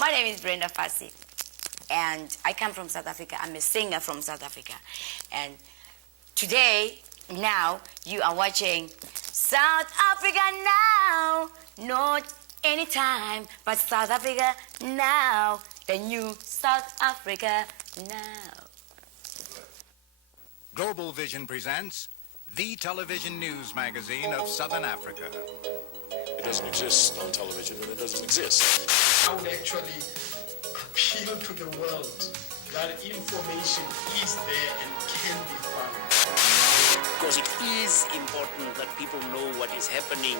My name is Brenda Fassie, and I come from South Africa. I'm a singer from South Africa. And today, now, you are watching South Africa Now. Not anytime, but South Africa Now. The new South Africa Now. Global Vision presents the television news magazine of Southern Africa. It doesn't exist on television, and it doesn't exist. I would actually appeal to the world that information is there and can be found. Because it is important that people know what is happening.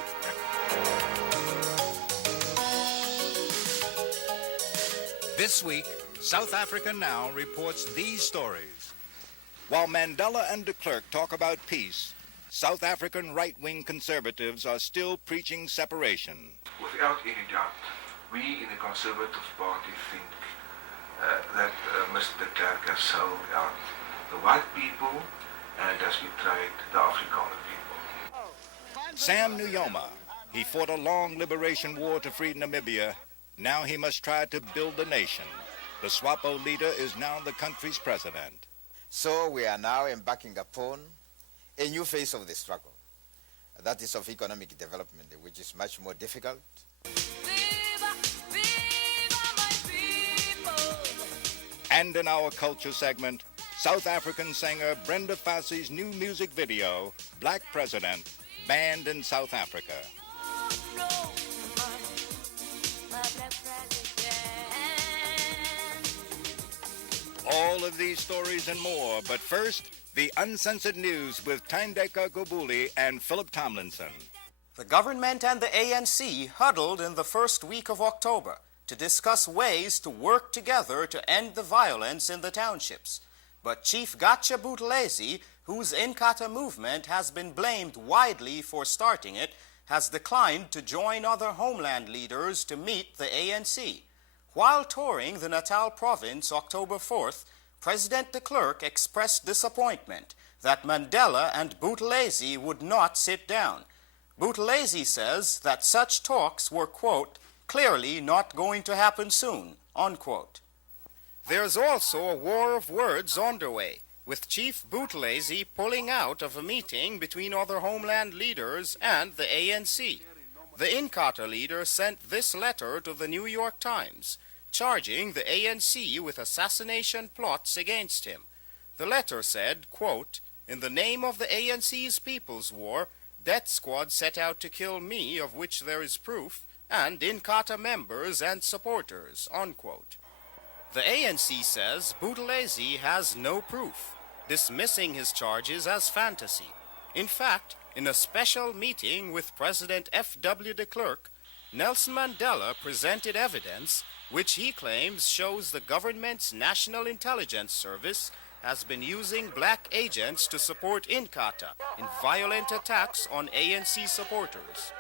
This week, South Africa Now reports these stories. While Mandela and de Klerk talk about peace, South African right-wing conservatives are still preaching separation. Without any doubt, we in the Conservative Party think that Mr. Klerk has sold out the white people and has betrayed the Afrikaner people. Sam Nujoma, he fought a long liberation war to free Namibia. Now he must try to build a nation. The SWAPO leader is now the country's president. So we are now embarking upon a new phase of the struggle. That is of economic development, which is much more difficult. Viva, viva my people. And in our culture segment, South African singer Brenda Fassie's new music video, Black President, banned in South Africa. All of these stories and more, but first, the uncensored news with Thandeka, Gqubule, and Phillip Tomlinson. The government and the ANC huddled in the first week of October to discuss ways to work together to end the violence in the townships. But Chief Gatsha Buthelezi, whose Inkatha movement has been blamed widely for starting it, has declined to join other homeland leaders to meet the ANC. While touring the Natal province October 4th, President de Klerk expressed disappointment that Mandela and Buthelezi would not sit down. Buthelezi says that such talks were, quote, clearly not going to happen soon, unquote. There's also a war of words underway, with Chief Buthelezi pulling out of a meeting between other homeland leaders and the ANC. The Inkatha leader sent this letter to the New York Times, charging the ANC with assassination plots against him. The letter said, quote, in the name of the ANC's People's War, death squad set out to kill me, of which there is proof, and Inkatha members and supporters, unquote. The ANC says Buthelezi has no proof, dismissing his charges as fantasy. In fact, in a special meeting with President F.W. de Klerk, Nelson Mandela presented evidence which he claims shows the government's National Intelligence Service has been using black agents to support Inkatha in violent attacks on ANC supporters.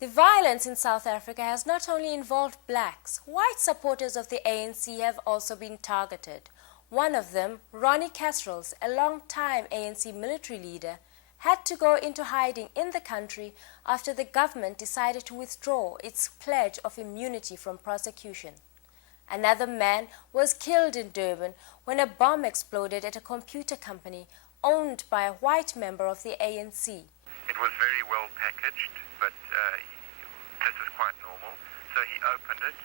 The violence in South Africa has not only involved blacks. White supporters of the ANC have also been targeted. One of them, Ronnie Kasrils, a long-time ANC military leader, had to go into hiding in the country after the government decided to withdraw its pledge of immunity from prosecution. Another man was killed in Durban when a bomb exploded at a computer company owned by a white member of the ANC. It was very well packaged, but this is quite normal. So he opened it.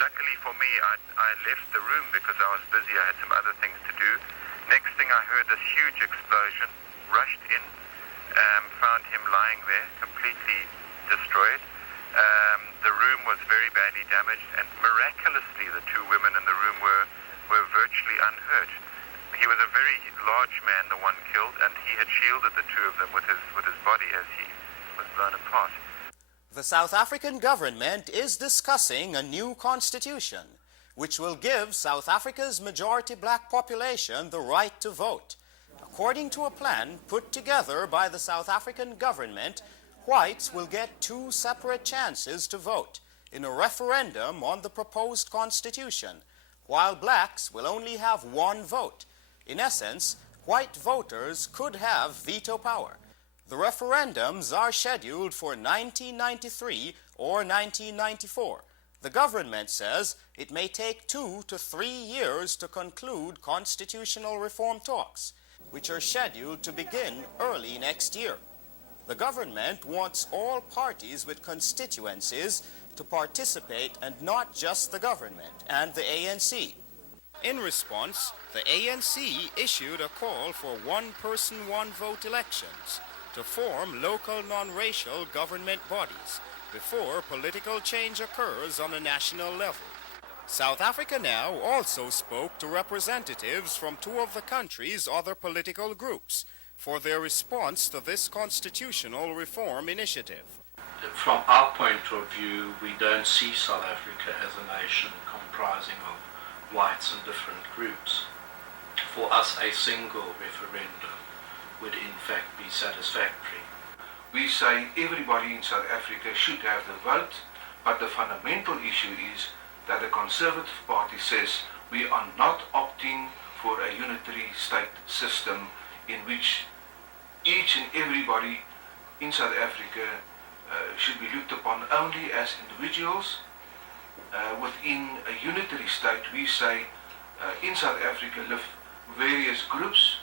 Luckily for me, I left the room because I was busy. I had some other things to do. Next thing I heard this huge explosion, rushed in, found him lying there, completely destroyed. The room was very badly damaged, and miraculously the two women in the room were virtually unhurt. He was a very large man, the one killed, and he had shielded the two of them with his body as he was blown apart. The South African government is discussing a new constitution, which will give South Africa's majority black population the right to vote. According to a plan put together by the South African government, whites will get 2 separate chances to vote in a referendum on the proposed constitution, while blacks will only have 1 vote. In essence, white voters could have veto power. The referendums are scheduled for 1993 or 1994. The government says it may take 2 to 3 years to conclude constitutional reform talks, which are scheduled to begin early next year. The government wants all parties with constituencies to participate, and not just the government and the ANC. In response, the ANC issued a call for one-person, one-vote elections to form local non-racial government bodies before political change occurs on a national level. South Africa Now also spoke to representatives from 2 of the country's other political groups for their response to this constitutional reform initiative. From our point of view, we don't see South Africa as a nation comprising of whites and different groups. For us, a single referendum would in fact be satisfactory. We say everybody in South Africa should have the vote, but the fundamental issue is that the Conservative Party says we are not opting for a unitary state system in which each and everybody in South Africa should be looked upon only as individuals. Within a unitary state, we say in South Africa live various groups,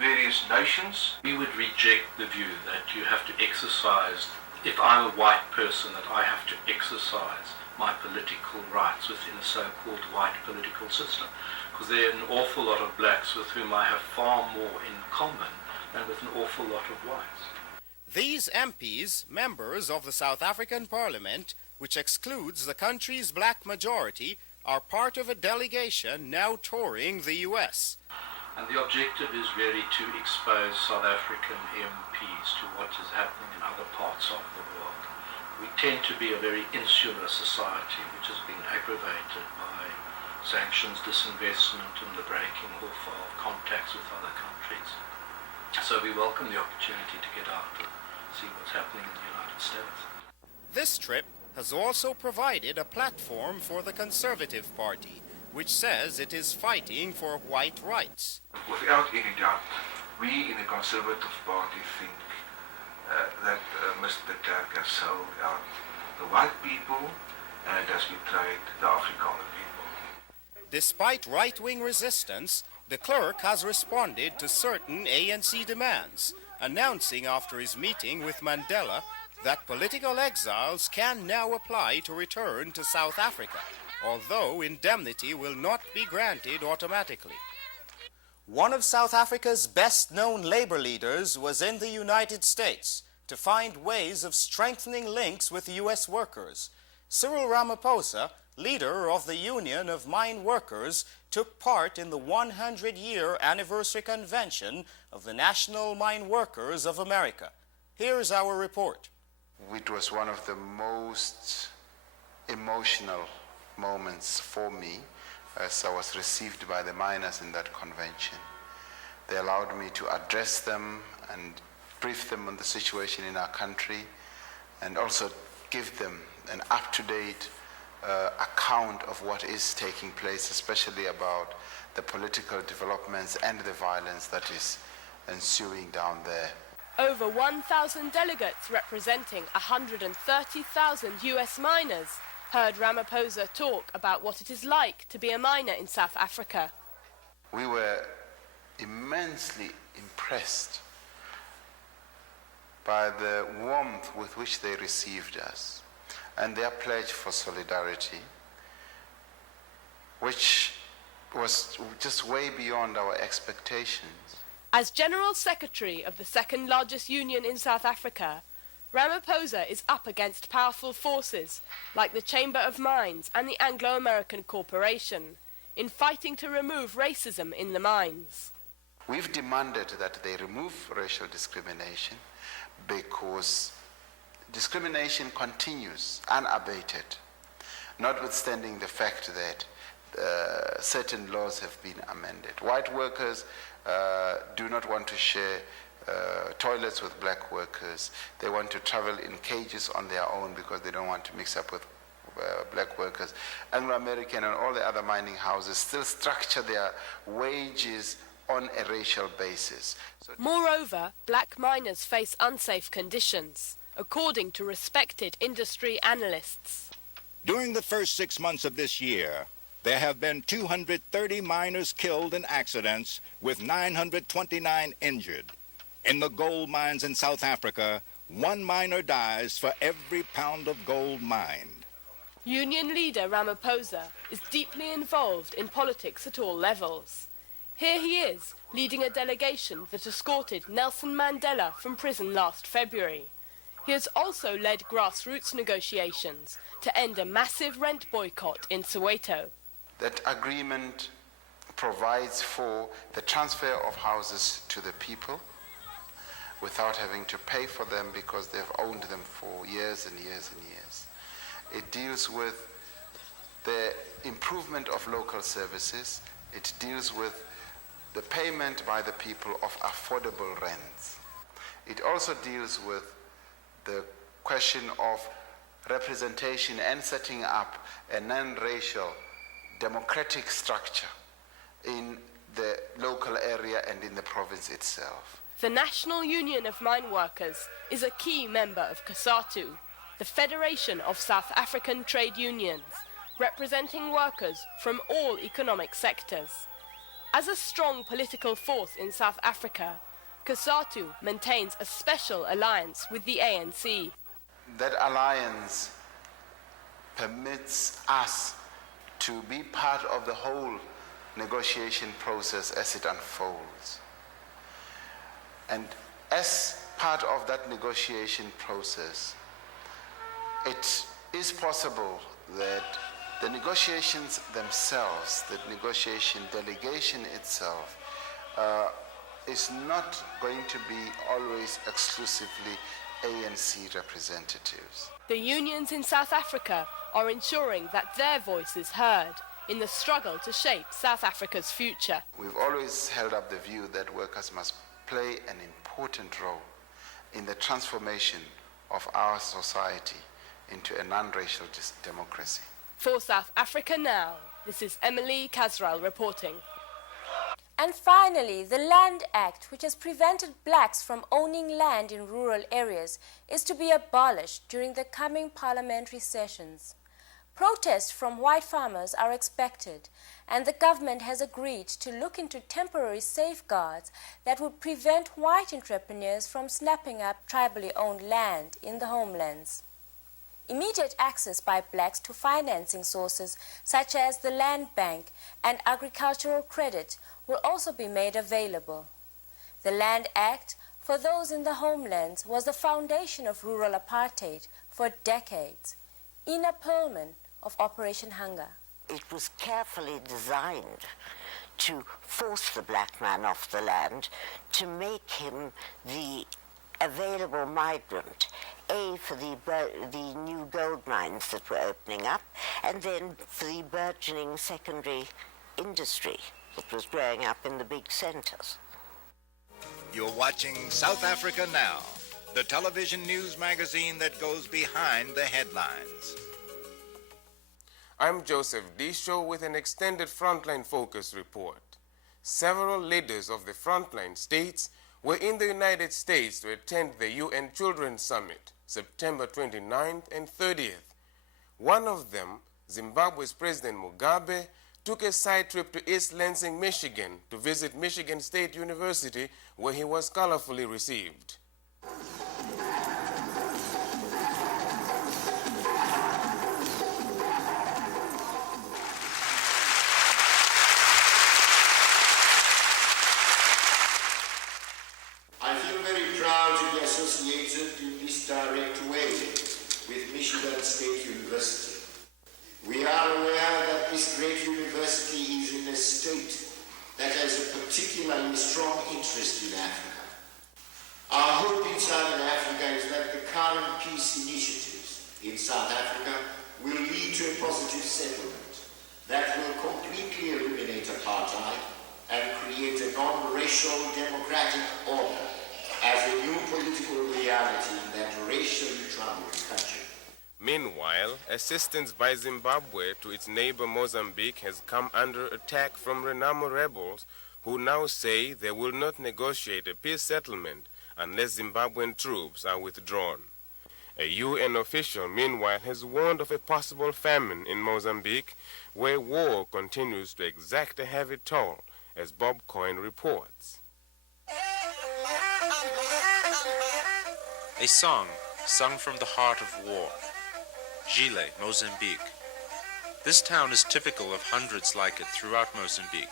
various nations. We would reject the view that you have to exercise, if I'm a white person, that I have to exercise my political rights within a so-called white political system. Because there are an awful lot of blacks with whom I have far more in common than with an awful lot of whites. These MPs, members of the South African Parliament, which excludes the country's black majority, are part of a delegation now touring the US. And the objective is really to expose South African MPs to what is happening in other parts of the world. We tend to be a very insular society, which has been aggravated by sanctions, disinvestment, and the breaking off of contacts with other countries. So we welcome the opportunity to get out and see what's happening in the United States. This trip has also provided a platform for the Conservative Party, which says it is fighting for white rights. Without any doubt, we in the Conservative Party think that Mr. Klerk has sold out the white people and has betrayed the Afrikaner people. Despite right-wing resistance, the Clerk has responded to certain ANC demands, announcing after his meeting with Mandela that political exiles can now apply to return to South Africa, although indemnity will not be granted automatically. One of South Africa's best-known labor leaders was in the United States to find ways of strengthening links with U.S. workers. Cyril Ramaphosa, leader of the Union of Mineworkers, took part in the 100-year anniversary convention of the National Mineworkers of America. Here's our report. It was one of the most emotional moments for me as I was received by the miners in that convention. They allowed me to address them and brief them on the situation in our country and also give them an up-to-date account of what is taking place, especially about the political developments and the violence that is ensuing down there. Over 1,000 delegates representing 130,000 US miners heard Ramaphosa talk about what it is like to be a miner in South Africa. We were immensely impressed by the warmth with which they received us and their pledge for solidarity, which was just way beyond our expectations. As General Secretary of the second largest union in South Africa, Ramaphosa is up against powerful forces like the Chamber of Mines and the Anglo American Corporation in fighting to remove racism in the mines. We've demanded that they remove racial discrimination because discrimination continues unabated, notwithstanding the fact that certain laws have been amended. White workers do not want to share toilets with black workers. They want to travel in cages on their own because they don't want to mix up with black workers. Anglo American and all the other mining houses still structure their wages on a racial basis. Moreover, black miners face unsafe conditions, according to respected industry analysts. During the first 6 months of this year, there have been 230 miners killed in accidents with 929 injured. In the gold mines in South Africa, 1 miner dies for every pound of gold mined. Union leader Ramaphosa is deeply involved in politics at all levels. Here he is, leading a delegation that escorted Nelson Mandela from prison last February. He has also led grassroots negotiations to end a massive rent boycott in Soweto. That agreement provides for the transfer of houses to the people without having to pay for them because they've owned them for years and years and years. It deals with the improvement of local services. It deals with the payment by the people of affordable rents. It also deals with the question of representation and setting up a non-racial democratic structure in the local area and in the province itself. The National Union of Mineworkers is a key member of COSATU, the Federation of South African Trade Unions, representing workers from all economic sectors. As a strong political force in South Africa, COSATU maintains a special alliance with the ANC. That alliance permits us to be part of the whole negotiation process as it unfolds. And as part of that negotiation process, it is possible that the negotiations themselves, the negotiation delegation itself, is not going to be always exclusively ANC representatives. The unions in South Africa are ensuring that their voice is heard in the struggle to shape South Africa's future. We've always held up the view that workers must play an important role in the transformation of our society into a non-racial democracy. For South Africa Now, this is Emily Kasriel reporting. And finally, the Land Act, which has prevented blacks from owning land in rural areas, is to be abolished during the coming parliamentary sessions. Protests from white farmers are expected, and the government has agreed to look into temporary safeguards that would prevent white entrepreneurs from snapping up tribally owned land in the homelands. Immediate access by blacks to financing sources such as the Land Bank and agricultural credit will also be made available. The Land Act, for those in the homelands, was the foundation of rural apartheid for decades. Ina Perlman of Operation Hunger. It was carefully designed to force the black man off the land, to make him the available migrant, A, for the new gold mines that were opening up, and then for the burgeoning secondary industry that was growing up in the big centres. You're watching South Africa Now, the television news magazine that goes behind the headlines. I'm Joseph Disho with an extended Frontline Focus report. Several leaders of the Frontline States were in the United States to attend the UN Children's Summit, September 29th and 30th. One of them, Zimbabwe's President Mugabe, took a side trip to East Lansing, Michigan to visit Michigan State University, where he was colorfully received. I feel very proud to be associated in this direct way with Michigan State University. We are aware that this great university is in a state that has a particularly strong interest in Africa. Our hope in Southern Africa is that the current peace initiatives in South Africa will lead to a positive settlement that will completely eliminate apartheid and create a non-racial democratic order as a new political reality in that racially troubled country. Meanwhile, assistance by Zimbabwe to its neighbor Mozambique has come under attack from Renamo rebels who now say they will not negotiate a peace settlement unless Zimbabwean troops are withdrawn. A UN official, meanwhile, has warned of a possible famine in Mozambique, where war continues to exact a heavy toll, as Bob Cohen reports. A song sung from the heart of war. Gqubule, Mozambique. This town is typical of hundreds like it throughout Mozambique,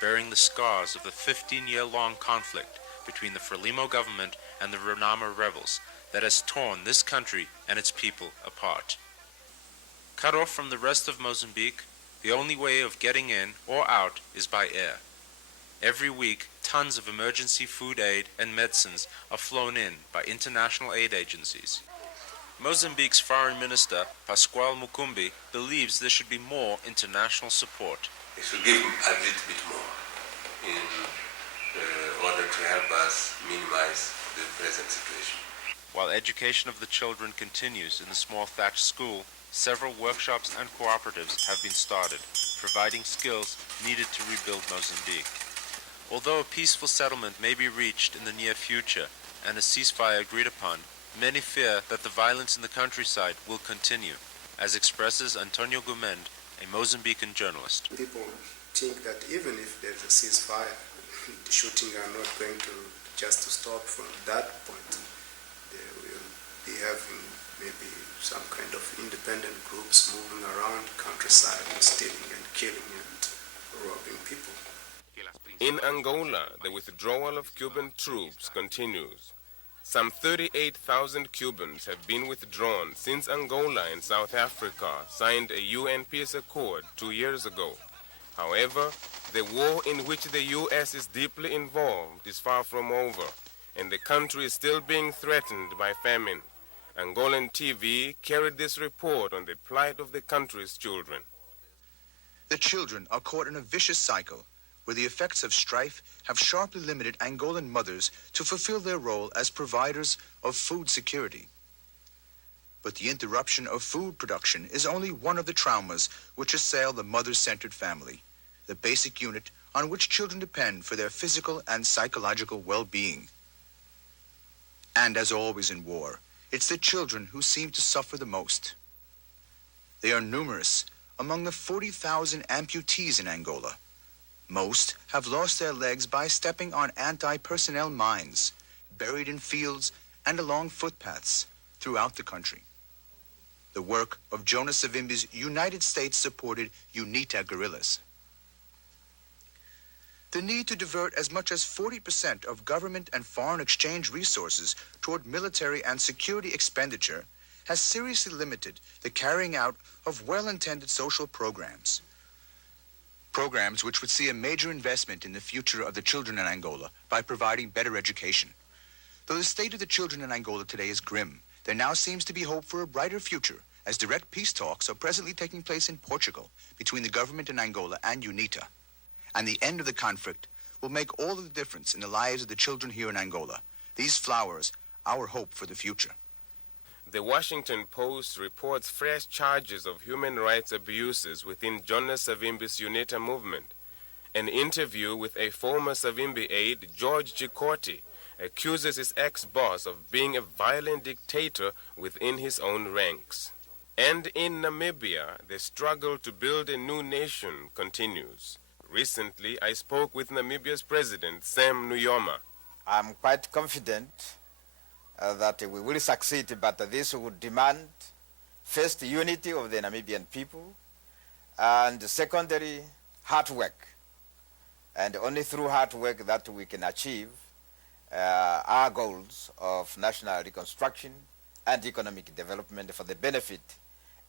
bearing the scars of the 15-year-long conflict between the Frelimo government and the Renamo rebels that has torn this country and its people apart. Cut off from the rest of Mozambique, the only way of getting in or out is by air. Every week, tons of emergency food aid and medicines are flown in by international aid agencies. Mozambique's Foreign Minister, Pascoal Mukumbi, believes there should be more international support. They should give a little bit more in order to help us minimize the present situation. While education of the children continues in the small thatched school, several workshops and cooperatives have been started, providing skills needed to rebuild Mozambique. Although a peaceful settlement may be reached in the near future and a ceasefire agreed upon, many fear that the violence in the countryside will continue, as expresses Antonio Gumend, a Mozambican journalist. People think that even if there's a ceasefire, the shooting are not going to just to stop from that point. They will be having maybe some kind of independent groups moving around the countryside and stealing and killing and robbing people. In Angola, the withdrawal of Cuban troops continues. Some 38,000 Cubans have been withdrawn since Angola and South Africa signed a UN peace accord 2 years ago. However, the war in which the U.S. is deeply involved is far from over, and the country is still being threatened by famine. Angolan TV carried this report on the plight of the country's children. The children are caught in a vicious cycle where the effects of strife have sharply limited Angolan mothers to fulfill their role as providers of food security. But the interruption of food production is only one of the traumas which assail the mother-centered family, the basic unit on which children depend for their physical and psychological well-being. And as always in war, it's the children who seem to suffer the most. They are numerous among the 40,000 amputees in Angola. Most have lost their legs by stepping on anti-personnel mines, buried in fields and along footpaths throughout the country. The work of Jonas Savimbi's United States-supported UNITA guerrillas. The need to divert as much as 40% of government and foreign exchange resources toward military and security expenditure has seriously limited the carrying out of well-intended social programs. Programs which would see a major investment in the future of the children in Angola by providing better education. Though the state of the children in Angola today is grim, there now seems to be hope for a brighter future, as direct peace talks are presently taking place in Portugal between the government in Angola and UNITA. And the end of the conflict will make all of the difference in the lives of the children here in Angola. These flowers, our hope for the future. The Washington Post reports fresh charges of human rights abuses within Jonas Savimbi's UNITA movement. An interview with a former Savimbi aide, George Chicoty, accuses his ex-boss of being a violent dictator within his own ranks. And in Namibia, the struggle to build a new nation continues. Recently, I spoke with Namibia's president, Sam Nujoma. I'm quite confident that we will succeed, but this would demand, first, unity of the Namibian people, and secondly, hard work. And only through hard work that we can achieve our goals of national reconstruction and economic development for the benefit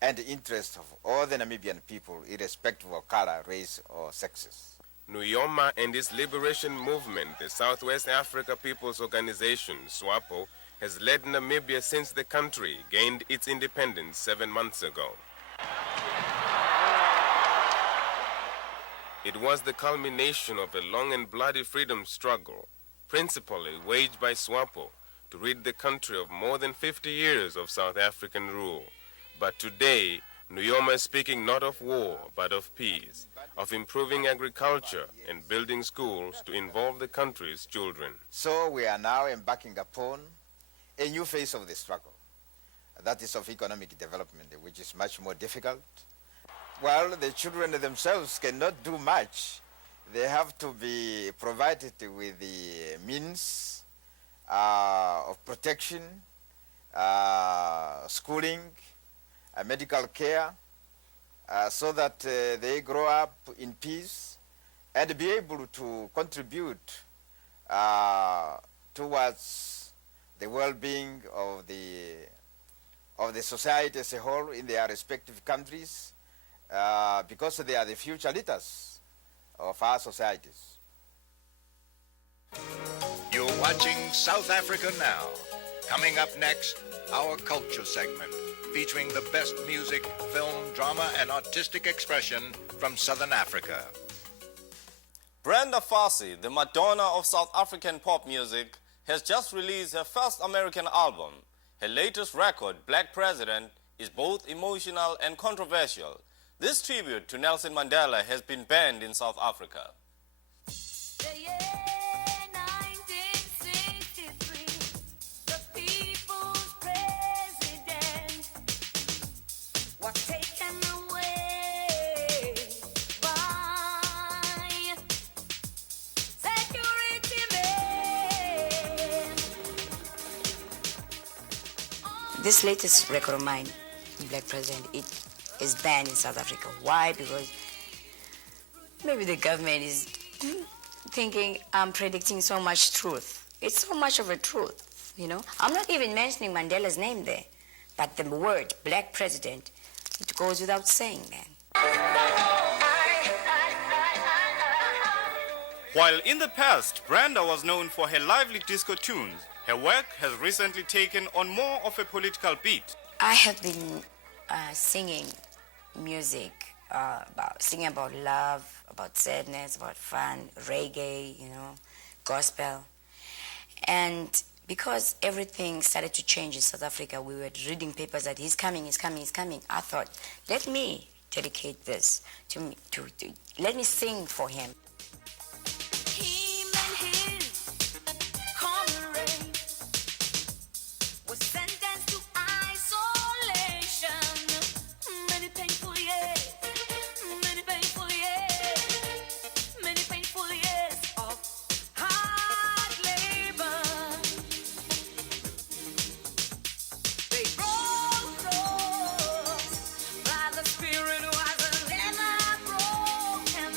and interest of all the Namibian people, irrespective of color, race, or sexes. Nujoma and his liberation movement, the Southwest Africa People's Organization, SWAPO, has led Namibia since the country gained its independence 7 months ago. It was the culmination of a long and bloody freedom struggle, principally waged by SWAPO, to rid the country of more than 50 years of South African rule. But today, Nujoma is speaking not of war, but of peace, of improving agriculture and building schools to involve the country's children. So we are now embarking upon a new phase of the struggle. that is of economic development, which is much more difficult. Well, the children themselves cannot do much. They have to be provided with the means of protection, schooling, medical care, so that they grow up in peace and be able to contribute towards the well-being of the society as a whole in their respective countries, because they are the future leaders of our societies. You're watching South Africa Now. Coming up next, our culture segment, featuring the best music, film, drama, and artistic expression from Southern Africa. Brenda Fassie, the Madonna of South African pop music, has just released her first American album. Her latest record, Black President, is both emotional and controversial. This tribute to Nelson Mandela has been banned in South Africa. This latest record of mine, Black President, it is banned in South Africa. Why? Because maybe the government is thinking I'm predicting so much truth. It's so much of a truth, you know. I'm not even mentioning Mandela's name there, but the word Black President, it goes without saying, man. While in the past, Brenda was known for her lively disco tunes, her work has recently taken on more of a political beat. I have been singing music, singing about love, about sadness, about fun, reggae, you know, gospel. And because everything started to change in South Africa, we were reading papers that he's coming, he's coming, he's coming. I thought, let me dedicate this to let me sing for him. By the Spirit was never broken.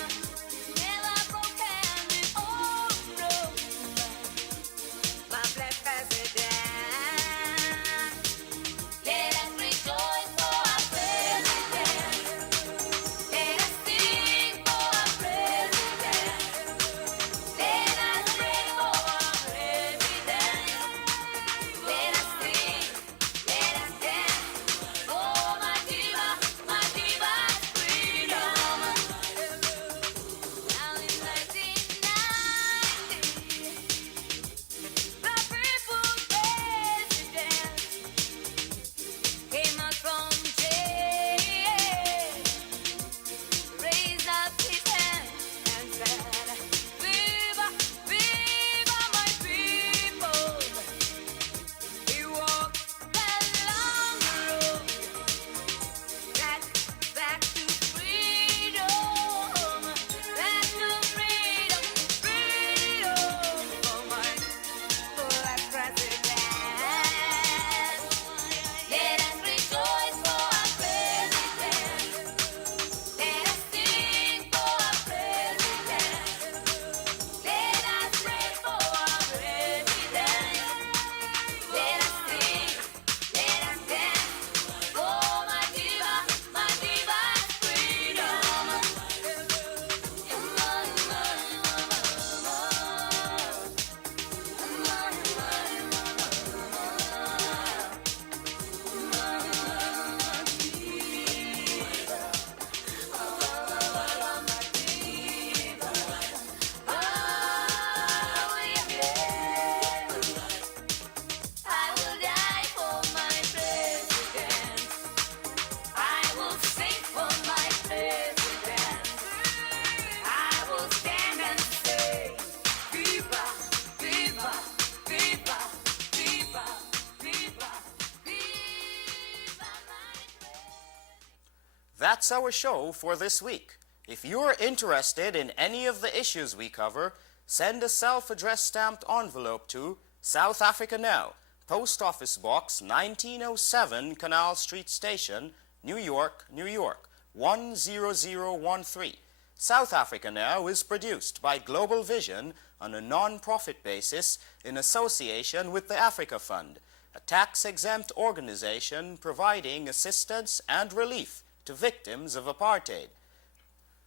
that's our show for this week. If you're interested in any of the issues we cover, send a self-addressed stamped envelope to South Africa Now, Post Office Box 1907, Canal Street Station, New York, New York, 10013. South Africa Now is produced by Global Vision on a non-profit basis in association with the Africa Fund, a tax-exempt organization providing assistance and relief to victims of apartheid.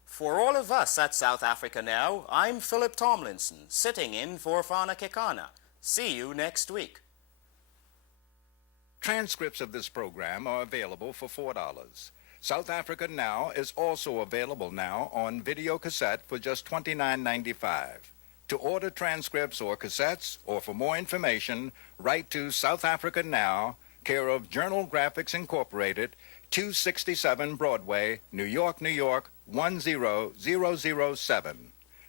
For all of us at South Africa Now, I'm Phillip Tomlinson, sitting in for Fana Kekana. See you next week. Transcripts of this program are available for $4. South Africa Now is also available now on video cassette for just $29.95. To order transcripts or cassettes, or for more information, write to South Africa Now, care of Journal Graphics Incorporated, 267 Broadway, New York, New York, 10007.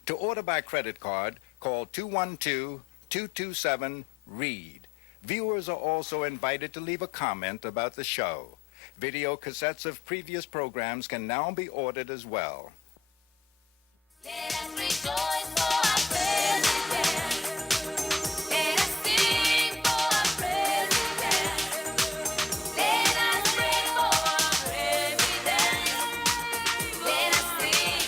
To order by credit card, call 212-227-READ. Viewers are also invited to leave a comment about the show. Video cassettes of previous programs can now be ordered as well. Let us rejoice for our president. Let us sing for our president. Let us pray for our president. Let us sing,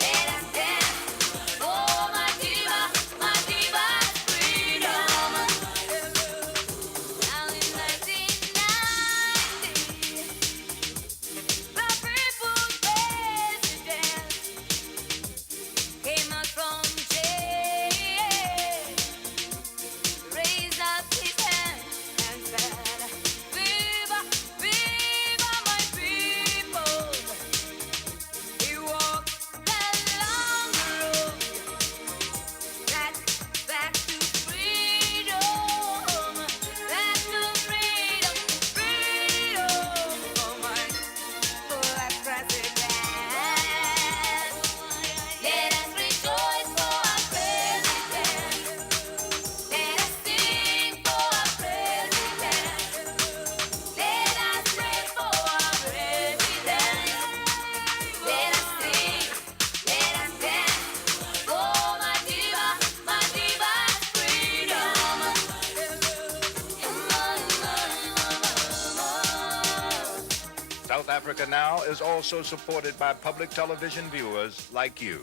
let us dance. Oh, my diva's freedom. Now in 1990, the people's president came out from jail, raised up his hand and said, "Viva, viva my people." He walked the long road, back to freedom, freedom for my black president. Let us rejoice for our president. Let us sing for our president. Let us pray for our president. Let us sing, let us dance. Oh, my diva's freedom. South Africa Now is also supported by public television viewers like you.